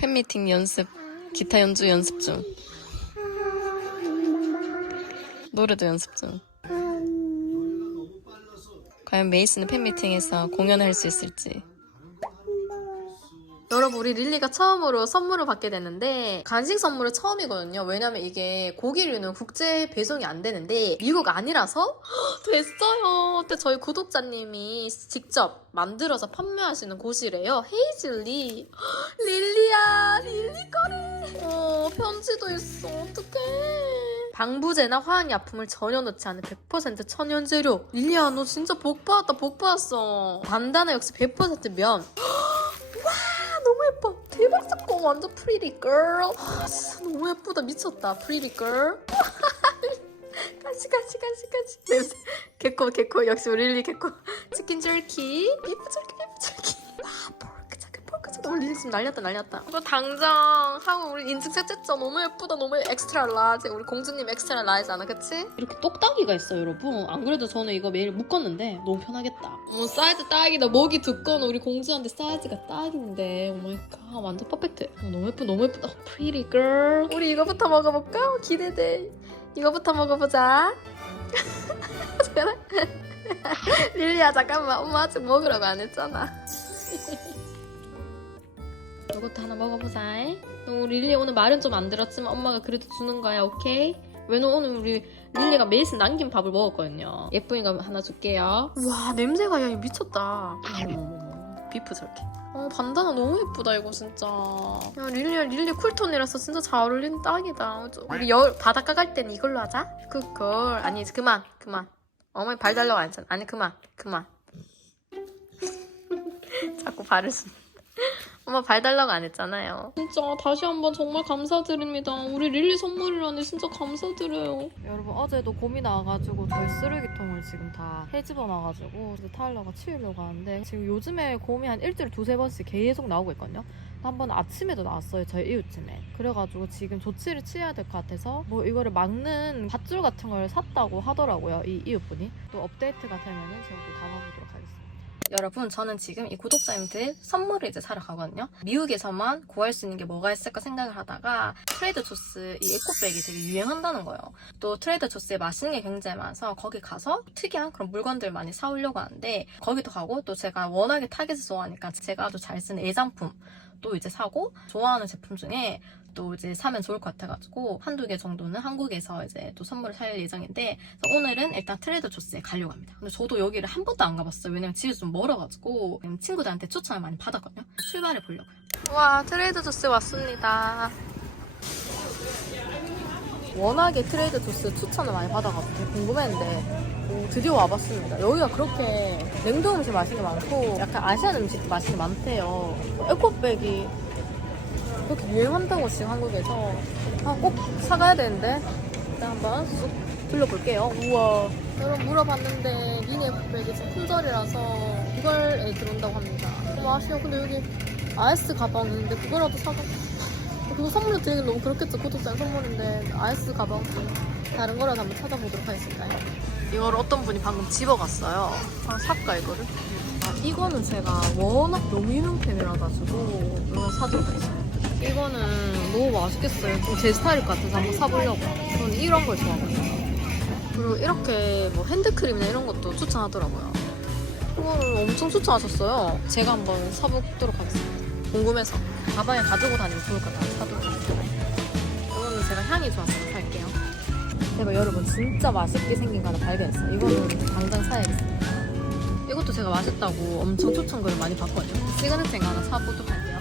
팬미팅 연습, 기타 연주 연습 중. 노래도 연습 중. 과연 메이스는 팬미팅에서 공연을 할 수 있을지. 여러분 우리 릴리가 처음으로 선물을 받게 됐는데 간식 선물은 처음이거든요. 왜냐면 이게 고기류는 국제 배송이 안 되는데 미국 아니라서 됐어요. 근데 저희 구독자님이 직접 만들어서 판매하시는 곳이래요. 헤이즐리 릴리. 어 편지도 있어. 어떡해. 방부제나 화학약품을 전혀 넣지 않은 100% 천연 재료. 릴리야 너 진짜 복 받았다 복 받았어. 반다나 역시 100%면 너무 예뻐. 대박 사건 완전 프리티 걸. 아, 진짜 너무 예쁘다. 미쳤다. 프리티 걸. 가시 가시 가시. 냄새. 개코 개코 역시 우리 릴리 개코. 치킨 jerky. 비프 비 우리 릴리 지금 날렸다 날렸다. 이거 당장 하고 우리 인증샷 찍자. 너무 예쁘다. 너무 엑스트라 라지. 우리 공주님 엑스트라 라지잖아. 그치? 이렇게 똑딱이가 있어요 여러분. 안 그래도 저는 이거 매일 묶었는데 너무 편하겠다. 어, 사이즈 딱이다. 목이 두꺼운 우리 공주한테 사이즈가 딱인데. 오마이갓. 완전 퍼펙트. 어, 너무 예쁘 너무 예쁘다. 어, pretty girl. 우리 이거부터 먹어볼까? 어, 기대돼. 이거부터 먹어보자. 릴리야 잠깐만 엄마 아직 먹으라고 안 했잖아. 이것도 하나 먹어보자. 어, 우리 릴리 오늘 말은 좀 안 들었지만 엄마가 그래도 주는 거야, 오케이? 왜냐면 오늘 우리 릴리가 메이슨 남긴 밥을 먹었거든요. 예쁜이가 하나 줄게요. 와 냄새가 야 이거 미쳤다. 비프 저렇게. 어 반다나 너무 예쁘다 이거 진짜. 야 릴리 릴리 쿨톤이라서 진짜 잘 어울리는 딱이다. 우리 여 바닷가 갈땐 이걸로 하자. 그걸 아니 그만 그만. 어머니 발 달라고 안 했잖아. 아니 그만 그만. 자꾸 발을 쓰. 엄마 발 달라고 안 했잖아요. 진짜 다시 한번 정말 감사드립니다. 우리 릴리 선물이라니 진짜 감사드려요. 여러분 어제도 곰이 나와가지고 저희 쓰레기통을 지금 다 헤집어 놔가지고 타일러가 치우려고 하는데 지금 요즘에 곰이 한 일주일에 두세 번씩 계속 나오고 있거든요. 한 번 아침에도 나왔어요 저희 이웃집에 그래가지고 지금 조치를 취해야 될 것 같아서 뭐 이거를 막는 밧줄 같은 걸 샀다고 하더라고요 이 이웃분이 또 업데이트가 되면은 제가 또 담아보도록 하겠습니다 여러분 저는 지금 이 구독자님들 선물을 이제 사러 가거든요. 미국에서만 구할 수 있는 게 뭐가 있을까 생각을 하다가 트레이드 조스 이 에코백이 되게 유행한다는 거예요. 또 트레이드 조스에 맛있는 게 굉장히 많아서 거기 가서 특이한 그런 물건들 많이 사오려고 하는데 거기도 가고 또 제가 워낙에 타겟을 좋아하니까 제가 아주 잘 쓰는 애장품 또 이제 사고 좋아하는 제품 중에 또 이제 사면 좋을 것 같아가지고 한두 개 정도는 한국에서 이제 또 선물을 살 예정인데 오늘은 일단 트레이더 조스에 가려고 합니다. 근데 저도 여기를 한 번도 안 가봤어요. 왜냐면 집에서 좀 멀어가지고 친구들한테 추천을 많이 받았거든요. 출발해 보려고요. 와 트레이더 조스 왔습니다. 워낙에 트레이드 조스 추천을 많이 받아가지고 궁금했는데 오, 드디어 와봤습니다. 여기가 그렇게 냉동 음식 맛있는 게 많고 약간 아시안 맛있는 게 많대요. 에코백이 그렇게 유행한다고 지금 한국에서 아, 꼭 사가야 되는데 일단 한번 쑥 둘러볼게요. 우와. 여러분 물어봤는데 미니 에코백이 지금 품절이라서 9월에 들어온다고 합니다. 너무 아쉬워. 근데 여기 아이스 가방 있는데 그거라도 사가. 그거 선물로 드리긴 너무 그렇겠죠. 구독자 선물인데 아이스 가방 다른 거라도 한번 찾아보도록 하겠습니다. 이걸 어떤 분이 방금 집어갔어요. 아, 살까 이거를? 아, 이거는 제가 워낙 너무 유명템이라 가지고 이건 사도록 하겠습니다. 이거는 너무 맛있겠어요. 좀 제 스타일일 것 같아서 한번 사보려고. 저는 이런 걸 좋아하거든요. 그리고 이렇게 뭐 핸드크림이나 이런 것도 추천하더라고요. 이거를 엄청 추천하셨어요. 제가 한번 사보도록 하겠습니다. 궁금해서 가방에 가지고 다니면 좋을 것 같아요. 하겠습니다. 이거는 제가 향이 좋아서 살게요. 제가 여러분 진짜 맛있게 생긴 거 하나 발견했어요. 이거는 당장 사야겠어요. 이것도 제가 맛있다고 엄청 추천글을 많이 봤거든요. 시그니처 하나 사보도록 할게요.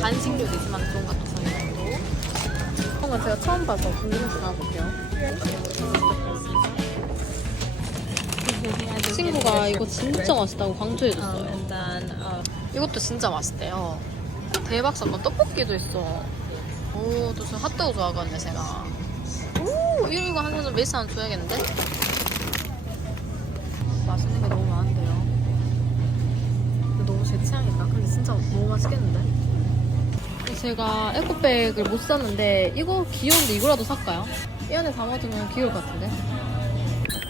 간식류도 있으면 좋은 것 같아서 이것도. 이런 건 제가 처음 봐서 궁금해서 나와볼게요. 친구가 이거 진짜 맛있다고 강조해줬어요. 이것도 진짜 맛있대요. 대박 사건 떡볶이도 있어. 오, 또 저 핫도그 좋아하거든요, 제가. 오, 이런 거 하나는 메스 하나 줘야겠는데? 맛있는 게 너무 많은데요. 너무 제 취향인가? 근데 진짜 너무 맛있겠는데? 제가 에코백을 못 샀는데 이거 귀여운데 이거라도 살까요? 이 안에 담아두면 귀여울 것 같은데?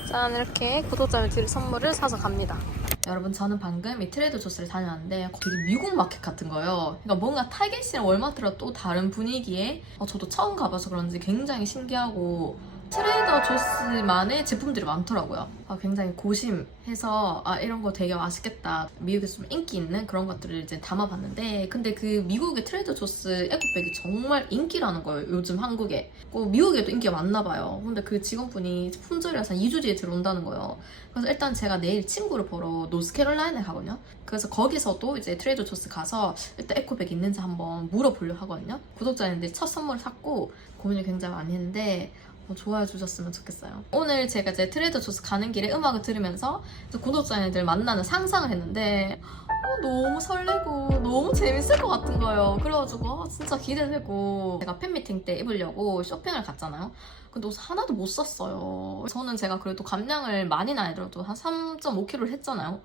짠 이렇게 구독자를 드릴 선물을 사서 갑니다. 여러분 저는 방금 이 트레이더 조스를 다녀왔는데 되게 미국 마켓 같은 거예요. 그러니까 뭔가 타겟이랑 월마트랑 또 다른 분위기에 어, 저도 처음 가봐서 그런지 굉장히 신기하고 트레이더 조스만의 제품들이 많더라고요. 아, 굉장히 고심해서 아 이런 거 되게 맛있겠다. 미국에서 좀 인기 있는 그런 것들을 이제 담아봤는데 근데 그 미국의 트레이더 조스 에코백이 정말 인기라는 거예요. 요즘 한국에. 어, 미국에도 인기가 많나 봐요. 근데 그 직원분이 품절이라서 한 2주 뒤에 들어온다는 거예요. 그래서 일단 제가 내일 친구를 보러 노스캐롤라이나에 가거든요. 그래서 거기서도 이제 트레이더 조스 가서 일단 에코백 있는지 한번 물어보려고 하거든요. 구독자님들이 첫 선물을 샀고 고민을 굉장히 많이 했는데 어, 좋아해 주셨으면 좋겠어요. 오늘 제가 이제 트레이더 조스 가는 길에 음악을 들으면서 구독자님들 만나는 상상을 했는데 어, 너무 설레고 너무 재밌을 것 같은 거예요. 그래가지고 아, 진짜 기대되고 제가 팬미팅 때 입으려고 쇼핑을 갔잖아요. 근데 옷 하나도 못 샀어요. 저는 제가 그래도 감량을 많이는 아니더라도 한 3.5kg를 했잖아요.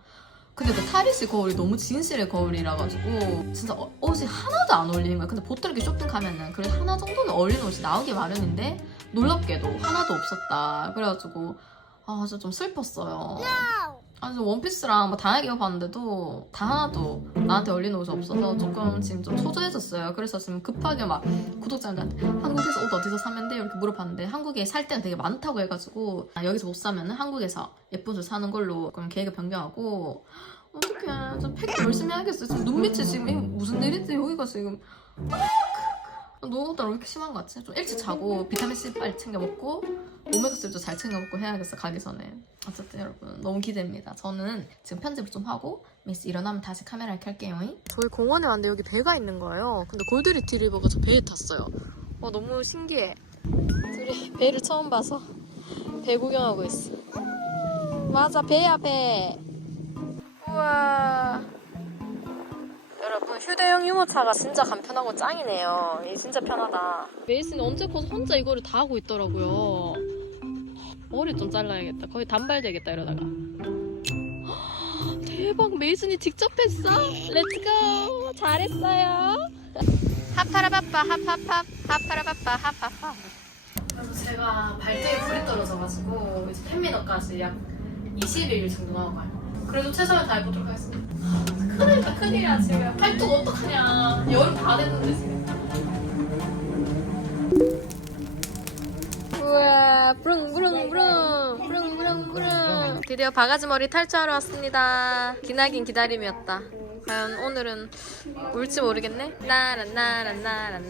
근데 그 타리시 거울이 너무 진실의 거울이라 가지고 진짜 어- 옷이 하나도 안 어울리는 거야. 근데 보통 이렇게 쇼핑 가면은 그래 하나 정도는 어울리는 옷이 나오기 마련인데 놀랍게도 하나도 없었다. 그래가지고 아 진짜 좀 슬펐어요. 저 원피스랑 뭐 다양하게 입어봤는데도 다 하나도 나한테 어울리는 옷이 없어서 조금 지금 좀 초조해졌어요. 그래서 지금 급하게 막 구독자들한테 한국에서 옷 어디서 사면 돼요? 이렇게 물어봤는데 한국에 살 때가 되게 많다고 해가지고 아, 여기서 못 사면 한국에서 예쁜 옷 사는 걸로 그럼 계획을 변경하고 어떡해 좀팩 열심히 해야겠어요. 지금 눈 밑이 지금 이게 무슨 일인지 여기가 지금 너무 더왜 이렇게 심한 것 같지? 좀 일찍 자고 비타민C 빨리 챙겨 먹고 오메가3도 잘 챙겨 먹고 해야겠어 가기 전에. 어쨌든 여러분 너무 기대됩니다. 저는 지금 편집을 좀 하고 미스 일어나면 다시 카메라를 켤게요. 저희 공원에 왔는데 여기 배가 있는 거예요. 근데 골드 리트리버가 저 배에 탔어요. 와 너무 신기해. 둘이 배를 처음 봐서 배 구경하고 있어. 맞아 배야 배. 우와 여러분 휴대용 유모차가 진짜 간편하고 짱이네요. 이게 진짜 편하다. 메이슨이 언제 커서 혼자 이거를 다 하고 있더라고요. 머리 좀 잘라야겠다. 거의 단발되겠다 이러다가. 대박 메이슨이 직접 했어? 렛츠고 잘했어요. 하파라바빠 하파팝 하파라바빠 하파팝. 그래서 제가 발등에 불이 떨어져가지고 이제 팬미너까지 약 20일 정도 나와가요. 그래도 최선을 다해보도록 하겠습니다. 큰일이다 큰일이야 지금. 팔뚝 어떡하냐. 여름 다 됐는데 지금. 우와 부릉부릉부릉. 부릉부릉부릉. 드디어 바가지 머리 탈출하러 왔습니다. 기나긴 기다림이었다 과연 오늘은 울지 모르겠네 나란 나란 나란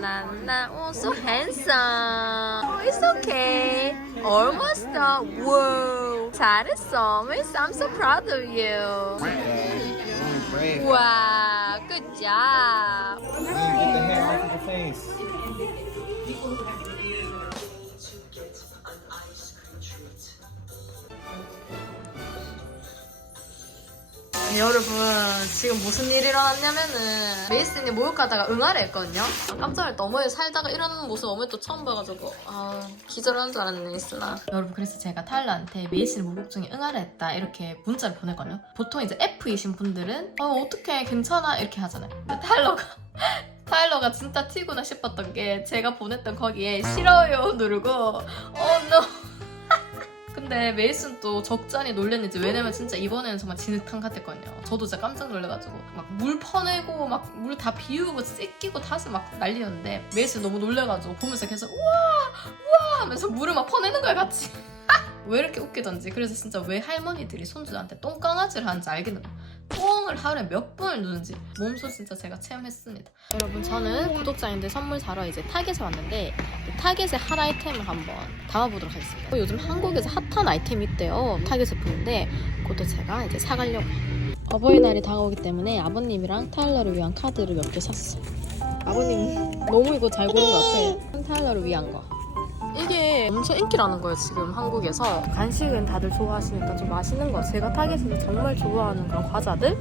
나란나 오 so handsome oh, it's okay almost done wow 잘했어 Miss I'm so proud of you Great. Wow, good job. Get the hair off of your face. 여러분 지금 무슨 일이 일어났냐면은 메이슨이 목욕하다가 응아를 했거든요. 깜짝 놀랐다 어머니 살다가 이런 모습 어머니 또 처음 봐가지고 아 기절하는 줄 알았네 메이슨아 여러분 그래서 제가 타일러한테 메이슨 목욕 중에 응아를 했다 이렇게 문자를 보냈거든요. 보통 이제 F이신 분들은 어 어떡해 괜찮아 이렇게 하잖아요. 타일러가 타일러가 진짜 튀구나 싶었던 게 제가 보냈던 거기에 싫어요 누르고 어 no 근데 메이슨 또 적잖이 놀랬는지 왜냐면 진짜 이번에는 정말 진흙탕 같았거든요. 저도 진짜 깜짝 놀래가지고 막 물 퍼내고 막 물 다 비우고 씻기고 다시 막 난리였는데 메이슨 너무 놀래가지고 보면서 계속 우와 우와 하면서 물을 막 퍼내는 거야 같이. 왜 이렇게 웃기던지 그래서 진짜 왜 할머니들이 손주한테 똥강아지를 하는지 알겠는 거야. 똥을 하루에 몇 번을 누는지 몸소 진짜 제가 체험했습니다. 여러분 저는 구독자님들 선물 사러 이제 타겟에 왔는데 이 타겟의 한 아이템을 한번 담아보도록 하겠습니다. 요즘 한국에서 핫한 아이템이 있대요. 타겟 제품인데 그것도 제가 이제 사가려고 해요. 어버이날이 다가오기 때문에 아버님이랑 타일러를 위한 카드를 몇 개 샀어요. 아버님 너무 이거 잘 고른 것 같아. 타일러를 위한 거. 이게 엄청 인기라는 거예요 지금 한국에서. 간식은 다들 좋아하시니까 좀 맛있는 거. 제가 타겟에서 정말 좋아하는 그런 과자들?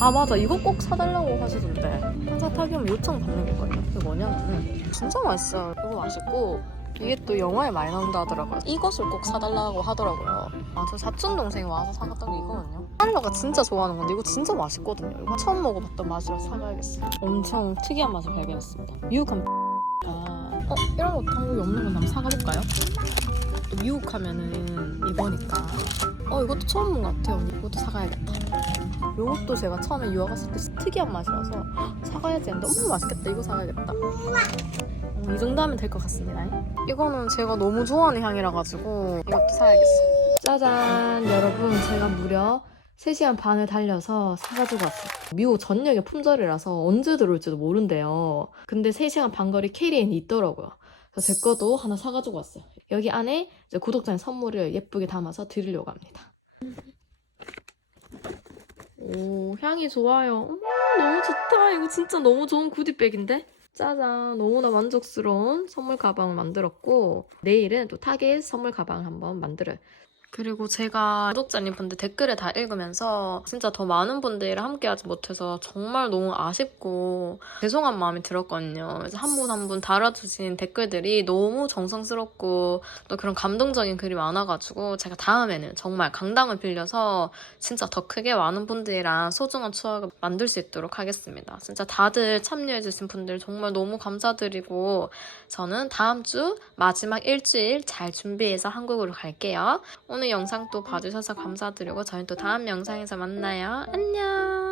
아 맞아. 이거 꼭 사달라고 하시던데. 행사 타기면 요청 받는 거거든요. 그게 뭐냐면은 진짜 맛있어요. 이거 맛있고 이게 또 영화에 많이 나온다 하더라고요. 이것을 꼭 사달라고 하더라고요. 아저 사촌 동생이 와서 사갔던 게 이거거든요. 할러가 진짜 좋아하는 건데 이거 진짜 맛있거든요. 이거 처음 먹어봤던 맛이라 사가야겠어요. 엄청 특이한 맛을 발견했습니다. 미국한 아, 어 이런 것도 한국에 없는 건 한번 사가볼까요? 또 미국 하면은 이거니까. 어 이것도 처음 본 것 같아요. 이것도 사가야겠다. 이것도 제가 처음에 유학 갔을 때 특이한 맛이라서 헉, 사가야지 했는데 너무 맛있겠다. 이거 사가야겠다. 어, 이 정도 하면 될 것 같습니다. 이거는 제가 너무 좋아하는 향이라 가지고 이것도 사야겠어. 짜잔 여러분 제가 무려 3시간 반을 달려서 사가지고 왔어요. 미국 전역의 품절이라서 언제 들어올지도 모른대요. 근데 3시간 반 거리 캐리엔이 있더라고요. 그래서 제 거도 하나 사가지고 왔어요. 여기 안에 구독자님 선물을 예쁘게 담아서 드리려고 합니다. 오, 향이 좋아요. 어머, 너무 좋다. 이거 진짜 너무 좋은 구디백인데? 짜잔, 너무나 만족스러운 선물 가방을 만들었고, 내일은 또 타겟 선물 가방을 한번 만들어요. 그리고 제가 구독자님 분들 댓글을 다 읽으면서 진짜 더 많은 분들이랑 함께하지 못해서 정말 너무 아쉽고 죄송한 마음이 들었거든요. 그래서 한 분 한 분 달아주신 댓글들이 너무 정성스럽고 또 그런 감동적인 글이 많아가지고 제가 다음에는 정말 강당을 빌려서 진짜 더 크게 많은 분들이랑 소중한 추억을 만들 수 있도록 하겠습니다. 진짜 다들 참여해주신 분들 정말 너무 감사드리고 저는 다음 주 마지막 일주일 잘 준비해서 한국으로 갈게요. 오늘 영상 또 봐주셔서 감사드리고 저희 또 다음 영상에서 만나요. 안녕!